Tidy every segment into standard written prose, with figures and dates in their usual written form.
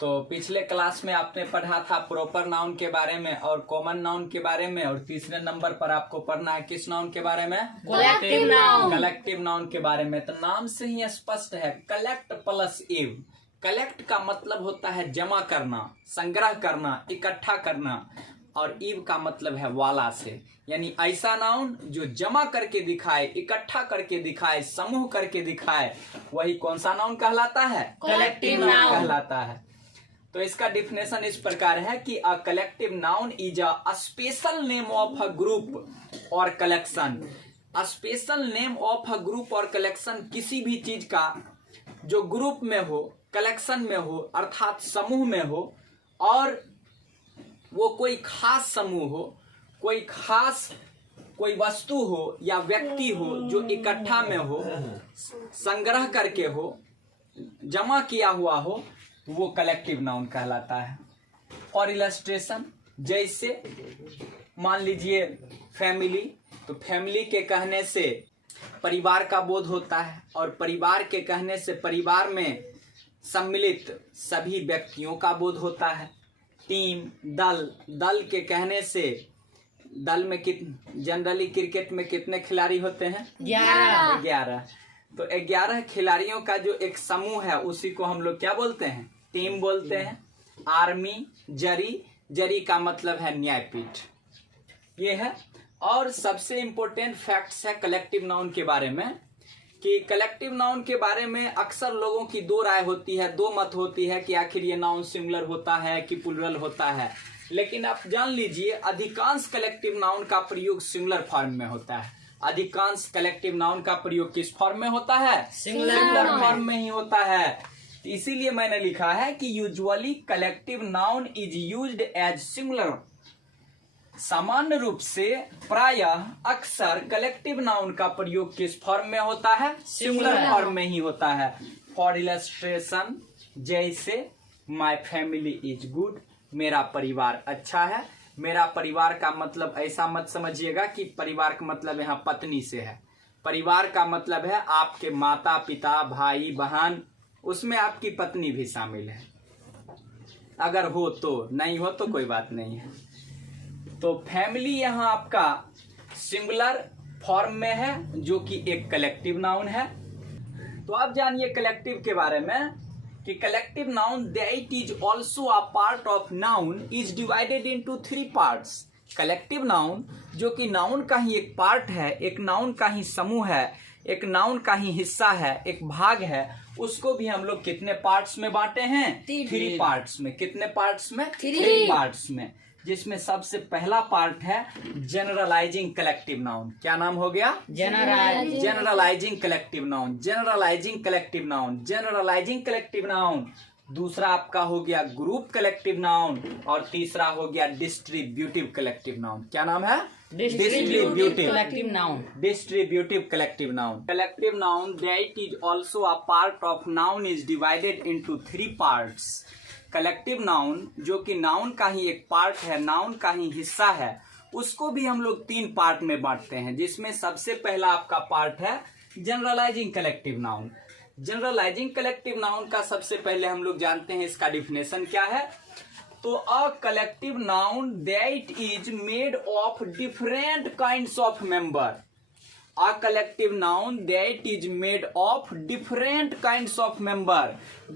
तो पिछले क्लास में आपने पढ़ा था प्रॉपर नाउन के बारे में और कॉमन नाउन के बारे में, और तीसरे नंबर पर आपको पढ़ना है किस नाउन के बारे में? Collective noun. कलेक्टिव नाउन के बारे में। तो नाम से ही स्पष्ट है, कलेक्ट प्लस इव। कलेक्ट का मतलब होता है जमा करना, संग्रह करना, इकट्ठा करना, और इव का मतलब है वाला से, यानी ऐसा नाउन जो जमा करके दिखाए, इकट्ठा करके दिखाए, समूह करके दिखाए, वही कौन सा नाउन कहलाता है? कलेक्टिव नाउन नाउन कहलाता है। तो इसका डिफिनेशन इस प्रकार है कि a collective noun is a special name of a group or collection. Special name of a group or collection किसी भी चीज का जो ग्रुप में हो, कलेक्शन में हो, अर्थात समूह में हो, और वो कोई खास समूह हो, कोई वस्तु हो या व्यक्ति हो जो इकट्ठा में हो, संग्रह करके हो, जमा किया हुआ हो, वो कलेक्टिव नाउन कहलाता है। और इलस्ट्रेशन, जैसे मान लीजिए फैमिली, तो फैमिली के कहने से परिवार का बोध होता है, और परिवार के कहने से परिवार में सम्मिलित सभी व्यक्तियों का बोध होता है। टीम, दल के कहने से दल में जनरली क्रिकेट में कितने खिलाड़ी होते हैं? 11। तो 11 खिलाड़ियों का जो एक समूह है उसी को हम लोग क्या बोलते हैं? टीम बोलते हैं। आर्मी, जरी का मतलब है न्यायपीठ, ये है। और सबसे इम्पोर्टेंट फैक्ट्स है कलेक्टिव नाउन के बारे में, कि कलेक्टिव नाउन के बारे में अक्सर लोगों की दो राय होती है, दो मत होती है कि आखिर ये नाउन सिंगुलर होता है कि प्लूरल होता है। लेकिन आप जान लीजिए अधिकांश कलेक्टिव नाउन का प्रयोग सिंगुलर फॉर्म में होता है। अधिकांश कलेक्टिव नाउन का प्रयोग किस फॉर्म में होता है? सिंगुलर फॉर्म में ही होता है। इसीलिए मैंने लिखा है कि usually collective noun is used as singular. सामान्य रूप से प्रायः अक्सर कलेक्टिव नाउन का प्रयोग किस फॉर्म में होता है? सिंगुलर फॉर्म में ही होता है। फॉर इलस्ट्रेशन, जैसे माई फैमिली इज गुड, मेरा परिवार अच्छा है। मेरा परिवार का मतलब ऐसा मत समझिएगा कि परिवार का मतलब यहाँ पत्नी से है। परिवार का मतलब है आपके माता पिता, भाई बहन, उसमें आपकी पत्नी भी शामिल है। अगर हो तो, नहीं हो तो कोई बात नहीं है। तो फैमिली यहाँ आपका सिंगुलर फॉर्म में है, जो कि एक कलेक्टिव नाउन है। तो आप जानिए कलेक्टिव के बारे में कि collective noun that is also a part of noun is divided into 3 parts. Collective noun जो कि नाउन का ही एक पार्ट है, एक नाउन का ही समूह है, एक नाउन का ही हिस्सा है, एक भाग है, उसको भी हम लोग कितने पार्ट्स में बांटे हैं? 3 पार्ट्स में। कितने पार्ट्स में? 3 पार्ट्स में। जिसमें सबसे पहला पार्ट है जनरलाइजिंग कलेक्टिव नाउन। क्या नाम हो गया? Generalising collective noun. Generalising collective noun, generalising collective noun. दूसरा आपका हो गया ग्रुप कलेक्टिव नाउन, और तीसरा हो गया डिस्ट्रीब्यूटिव कलेक्टिव नाउन। क्या नाम है? Distributive collective noun. Distributive collective noun. Collective noun that is also a part of noun is divided into 3 parts. Collective noun जो कि नाउन का ही एक पार्ट है, नाउन का ही हिस्सा है, उसको भी हम लोग 3 पार्ट में बांटते हैं। जिसमें सबसे पहला आपका पार्ट है generalising collective noun. Generalising collective noun का सबसे पहले हम लोग जानते हैं इसका डिफिनेशन क्या है। तो अ collective noun that is made of different kinds of member. A collective noun that is made of different kinds of member।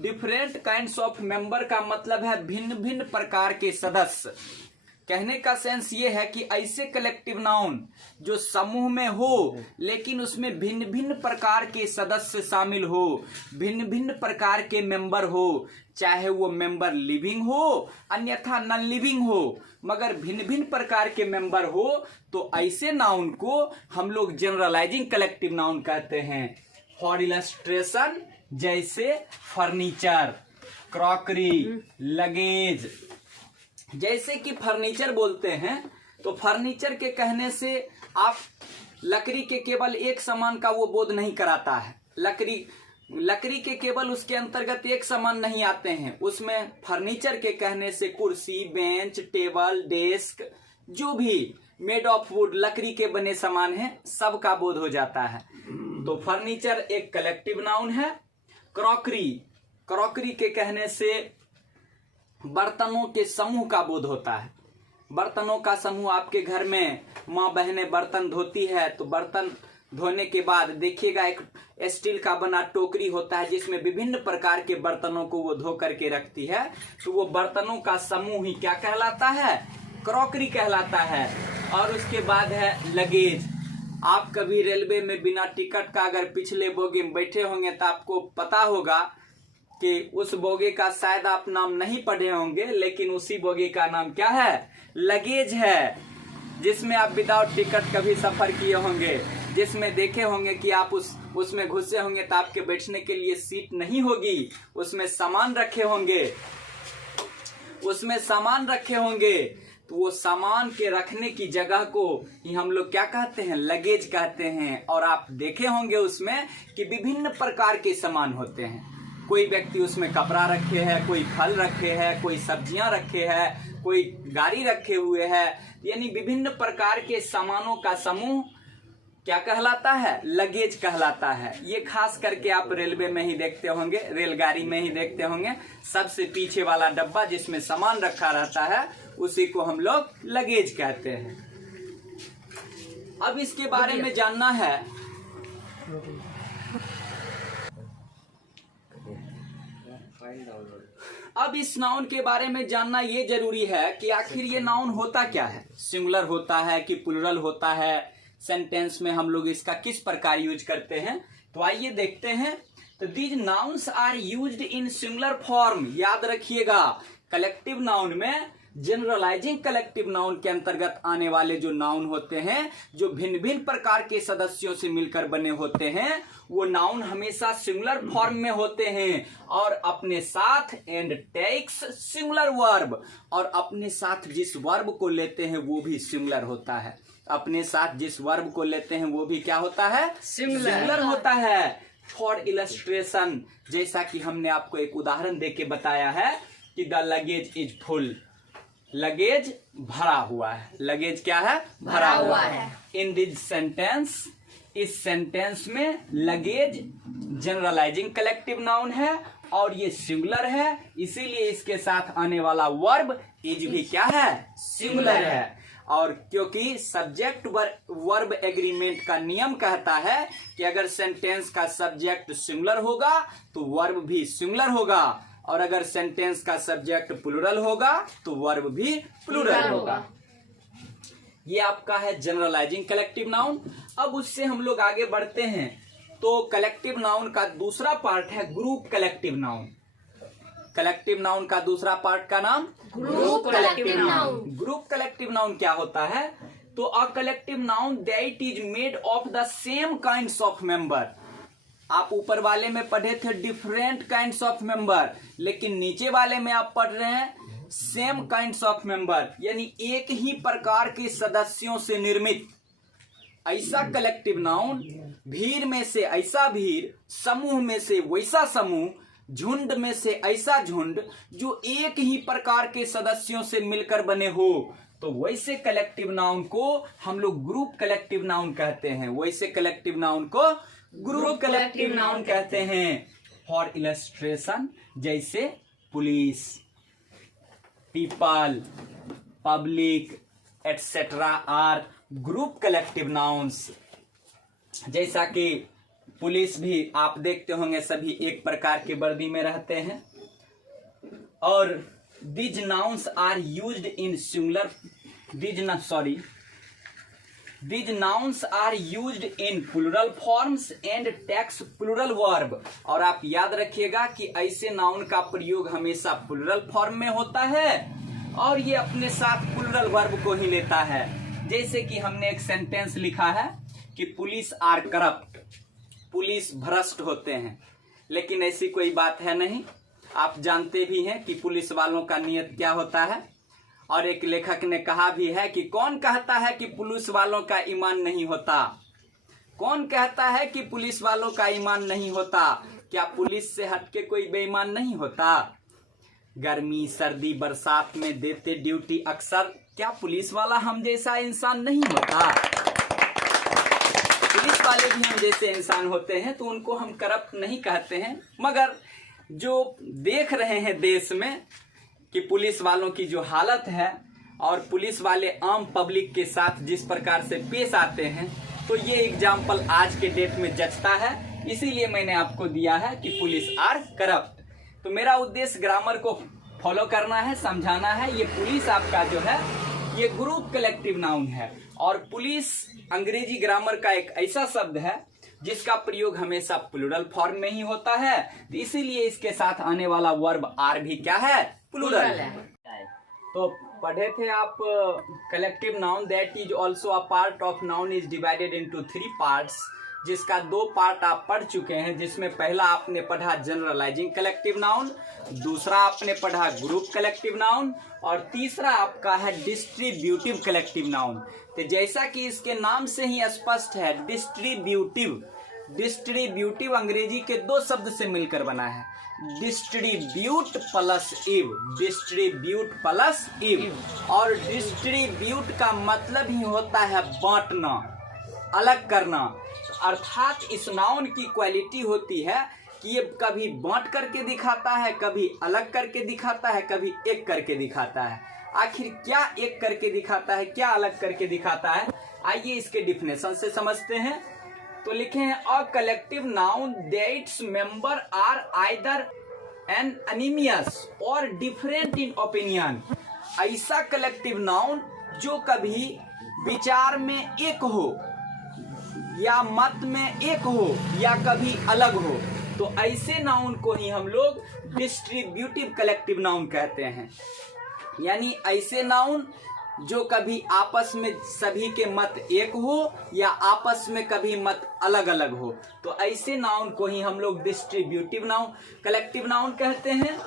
different kinds of member का मतलब है भिन्न भिन्न प्रकार के सदस्य। कहने का सेंस ये है कि ऐसे कलेक्टिव नाउन जो समूह में हो लेकिन उसमें भिन्न भिन्न प्रकार के सदस्य शामिल हो, भिन्न भिन्न प्रकार के मेंबर हो, चाहे वो मेंबर लिविंग हो अन्यथा नॉन लिविंग हो, मगर भिन्न भिन्न प्रकार के मेंबर हो, तो ऐसे नाउन को हम लोग जनरलाइजिंग कलेक्टिव नाउन कहते हैं। फॉर इलस्ट्रेशन, जैसे फर्नीचर, क्रॉकरी, लगेज। जैसे कि फर्नीचर बोलते हैं तो फर्नीचर के कहने से आप लकड़ी के केवल एक सामान का वो बोध नहीं कराता है। लकड़ी के केवल उसके अंतर्गत एक सामान नहीं आते हैं। उसमें फर्नीचर के कहने से कुर्सी, बेंच, टेबल, डेस्क, जो भी मेड ऑफ वुड लकड़ी के बने सामान हैं, सब का बोध हो जाता है। तो फर्नीचर एक कलेक्टिव नाउन है। क्रॉकरी के कहने से बर्तनों के समूह का बोध होता है। बर्तनों का समूह, आपके घर में माँ बहनें बर्तन धोती है तो बर्तन धोने के बाद देखिएगा एक स्टील का बना टोकरी होता है जिसमें विभिन्न प्रकार के बर्तनों को वो धो करके रखती है। तो वो बर्तनों का समूह ही क्या कहलाता है? क्रॉकरी कहलाता है। और उसके बाद है लगेज। आप कभी रेलवे में बिना टिकट का अगर पिछले बोगी में बैठे होंगे तो आपको पता होगा कि उस बोगी का शायद आप नाम नहीं पढ़े होंगे, लेकिन उसी बोगी का नाम क्या है? लगेज है। जिसमें आप विदाउट टिकट कभी सफर किए होंगे, जिसमें देखे होंगे कि आप उसमें घुसे होंगे तो आपके बैठने के लिए सीट नहीं होगी, उसमें सामान रखे होंगे, तो वो सामान के रखने की जगह को ही हम लोग क्या कहते हैं? लगेज कहते हैं। और आप देखे होंगे उसमें कि विभिन्न प्रकार के सामान होते हैं। कोई व्यक्ति उसमें कपड़ा रखे है, कोई फल रखे है, कोई सब्जियां रखे है, कोई गाड़ी रखे हुए है, यानी विभिन्न प्रकार के सामानों का समूह क्या कहलाता है? लगेज कहलाता है। ये खास करके आप रेलवे में ही देखते होंगे, रेलगाड़ी में ही देखते होंगे। सबसे पीछे वाला डब्बा जिसमें सामान रखा रहता है उसी को हम लोग लगेज कहते हैं। अब इसके बारे में जानना है, अब इस नाउन के बारे में जानना ये जरूरी है कि आखिर ये नाउन होता क्या है? सिंगुलर होता है कि प्लूरल होता है? सेंटेंस में हम लोग इसका किस प्रकार यूज करते हैं? तो आइए देखते हैं। तो these nouns are used in singular form. याद रखिएगा, कलेक्टिव नाउन में जनरलाइजिंग कलेक्टिव नाउन के अंतर्गत आने वाले जो नाउन होते हैं, जो भिन्न भिन्न प्रकार के सदस्यों से मिलकर बने होते हैं, वो नाउन हमेशा सिंगुलर फॉर्म में होते हैं और अपने साथ एंड टेक्स सिंगुलर वर्ब, और अपने साथ जिस वर्ब को लेते हैं वो भी सिंगुलर होता है। अपने साथ जिस वर्ब को लेते हैं वो भी क्या होता है? सिंगुलर होता है। फॉर इलस्ट्रेशन, जैसा कि हमने आपको एक उदाहरण देके बताया है कि the luggage is full. Luggage भरा हुआ है। लगेज क्या है? भरा हुआ है। इन दिस सेंटेंस, इस सेंटेंस में लगेज जनरलाइजिंग कलेक्टिव नाउन है और ये सिंगुलर है, इसीलिए इसके साथ आने वाला वर्ब इज भी क्या है? सिंगुलर है। और क्योंकि सब्जेक्ट वर्ब एग्रीमेंट का नियम कहता है कि अगर सेंटेंस का सब्जेक्ट सिंगुलर होगा तो वर्ब भी सिंगुलर होगा, और अगर सेंटेंस का सब्जेक्ट प्लूरल होगा तो वर्ब भी प्लूरल होगा। ये आपका है जनरलाइजिंग कलेक्टिव नाउन। अब उससे हम लोग आगे बढ़ते हैं तो कलेक्टिव नाउन का दूसरा पार्ट है group collective noun. Collective noun का दूसरा पार्ट का नाम group collective noun. Group collective noun क्या होता है? तो अ collective noun that is made of the same kinds of member. आप ऊपर वाले में पढ़े थे डिफरेंट काइंड्स ऑफ मेंबर, लेकिन नीचे वाले में आप पढ़ रहे हैं सेम काइंड्स ऑफ मेंबर, यानी एक ही प्रकार के सदस्यों से निर्मित। ऐसा कलेक्टिव नाउन, भीड़ में से ऐसा भीड़, समूह में से वैसा समूह, झुंड में से ऐसा झुंड जो एक ही प्रकार के सदस्यों से मिलकर बने हो, तो वैसे कलेक्टिव नाउन को हम लोग ग्रुप कलेक्टिव नाउन कहते हैं। वैसे कलेक्टिव नाउन को ग्रुप कलेक्टिव नाउन कहते हैं। फॉर इलस्ट्रेशन, जैसे police, people, public etcetera are group collective nouns. जैसा कि पुलिस भी आप देखते होंगे सभी एक प्रकार के वर्दी में रहते हैं, और these nouns are used in singular, these nouns are used in plural forms and takes plural verb. और आप याद रखिएगा कि ऐसे नाउन का प्रयोग हमेशा प्लूरल फॉर्म में होता है और ये अपने साथ प्लूरल वर्ब को ही लेता है। जैसे कि हमने एक सेंटेंस लिखा है कि पुलिस आर करप्ट, पुलिस भ्रष्ट होते हैं, लेकिन ऐसी कोई बात है नहीं। आप जानते भी हैं कि पुलिस वालों का नियत क्या होता है, और एक लेखक ने कहा भी है कि कौन कहता है कि पुलिस वालों का ईमान नहीं होता? कौन कहता है कि पुलिस वालों का ईमान नहीं होता? क्या पुलिस से हटके कोई बेईमान नहीं होता? गर्मी, सर्दी, बरसात में देते ड्यूटी अक्सर, क्या पुलिस वाला हम जैसा इंसान नहीं होता? पुलिस वाले भी हम जैसे इंसान होते हैं, तो उनको हम करप्ट नहीं कहते हैं। मगर जो देख रहे हैं देश में कि पुलिस वालों की जो हालत है और पुलिस वाले आम पब्लिक के साथ जिस प्रकार से पेश आते हैं, तो ये एग्जाम्पल आज के डेट में जचता है। इसीलिए मैंने आपको दिया है कि पुलिस आर करप्ट। तो मेरा उद्देश्य ग्रामर को फॉलो करना है, समझाना है। ये पुलिस आपका जो है ये ग्रुप कलेक्टिव नाउन है, और पुलिस अंग्रेजी ग्रामर का एक ऐसा शब्द है जिसका प्रयोग हमेशा प्लूरल फॉर्म में ही होता है। इसीलिए इसके साथ आने वाला वर्ब आर भी क्या है? प्लूरल है। तो पढ़े थे आप collective noun that is also a part of noun is divided into 3 parts, जिसका 2 पार्ट आप पढ़ चुके हैं। जिसमें पहला आपने पढ़ा जनरलाइजिंग कलेक्टिव नाउन, दूसरा आपने पढ़ा ग्रुप कलेक्टिव नाउन, और तीसरा आपका है डिस्ट्रीब्यूटिव कलेक्टिव नाउन। तो जैसा कि इसके नाम से ही स्पष्ट है, डिस्ट्रीब्यूटिव अंग्रेजी के 2 शब्द से मिलकर बना है, डिस्ट्रीब्यूट प्लस इव, डिस्ट्रीब्यूट प्लस इव। और डिस्ट्रीब्यूट का मतलब ही होता है बांटना, अलग करना। अर्थात इस नाउन की क्वालिटी होती है कि ये कभी बांट करके दिखाता है, कभी अलग करके दिखाता है, कभी एक करके दिखाता है। आखिर क्या एक करके दिखाता है, क्या अलग करके दिखाता है, आइए इसके डिफिनेशन से समझते हैं। तो लिखे हैं a collective noun that's member are either unanimous or different in opinion. ऐसा कलेक्टिव नाउन जो कभी विचार में एक हो या मत में एक हो या कभी अलग हो, तो ऐसे नाउन को ही हम लोग डिस्ट्रीब्यूटिव कलेक्टिव नाउन कहते हैं। यानी ऐसे नाउन जो कभी आपस में सभी के मत एक हो या आपस में कभी मत अलग अलग हो, तो ऐसे नाउन को ही हम लोग डिस्ट्रीब्यूटिव नाउन कलेक्टिव नाउन कहते हैं।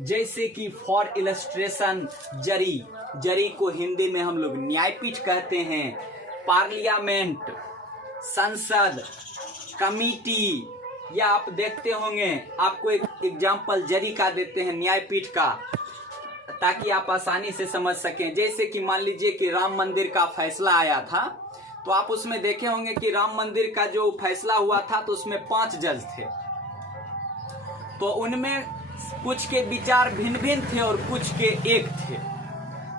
जैसे कि फॉर इलस्ट्रेशन जरी, जरी को हिंदी में हम लोग न्यायपीठ कहते हैं। पार्लियामेंट, संसद, कमिटी, या आप देखते होंगे, आपको एक एग्जाम्पल जरी का देते हैं, न्यायपीठ का, ताकि आप आसानी से समझ सकें। जैसे कि मान लीजिए कि राम मंदिर का फैसला आया था, तो आप उसमें देखे होंगे कि राम मंदिर का जो फैसला हुआ था तो उसमें 5 जज थे। तो उनमें कुछ के विचार भिन्न भिन्न थे और कुछ के एक थे।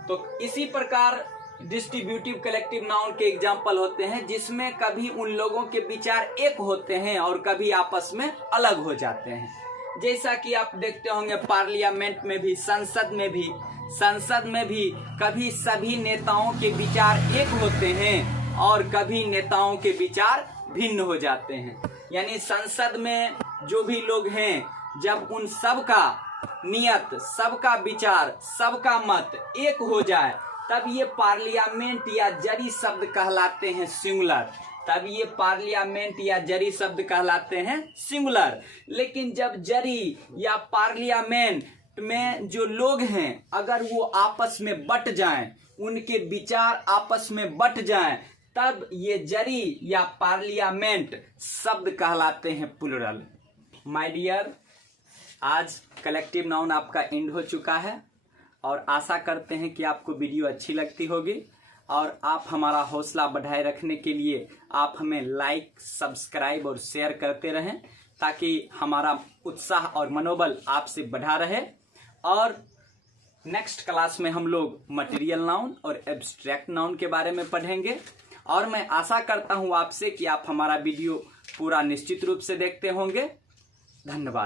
तो इसी प्रकार डिस्ट्रीब्यूटिव कलेक्टिव नाउन के एग्जाम्पल होते हैं जिसमें कभी उन लोगों के विचार एक होते हैं और कभी आपस में अलग हो जाते हैं। जैसा कि आप देखते होंगे पार्लियामेंट में भी, संसद में भी कभी सभी नेताओं के विचार एक होते हैं और कभी नेताओं के विचार भिन्न हो जाते हैं। यानी संसद में जो भी लोग हैं, जब उन सबका नियत, सबका विचार, सबका मत एक हो जाए, तब ये पार्लियामेंट या जरी शब्द कहलाते हैं सिंगुलर। तब ये पार्लियामेंट या जरी शब्द कहलाते हैं सिंगुलर। लेकिन जब जरी या पार्लियामेंट में जो लोग हैं, अगर वो आपस में बट जाएं, उनके विचार आपस में बट जाएं, तब ये जरी या पार्लियामेंट शब्द कहलाते हैं प्लूरल। माय डियर, आज कलेक्टिव नाउन आपका एंड हो चुका है और आशा करते हैं कि आपको वीडियो अच्छी लगती होगी, और आप हमारा हौसला बढ़ाए रखने के लिए आप हमें लाइक, सब्सक्राइब और शेयर करते रहें, ताकि हमारा उत्साह और मनोबल आपसे बढ़ा रहे। और नेक्स्ट क्लास में हम लोग मटेरियल नाउन और एब्स्ट्रैक्ट नाउन के बारे में पढ़ेंगे। और मैं आशा करता हूं आपसे कि आप हमारा वीडियो पूरा निश्चित रूप से देखते होंगे। धन्यवाद।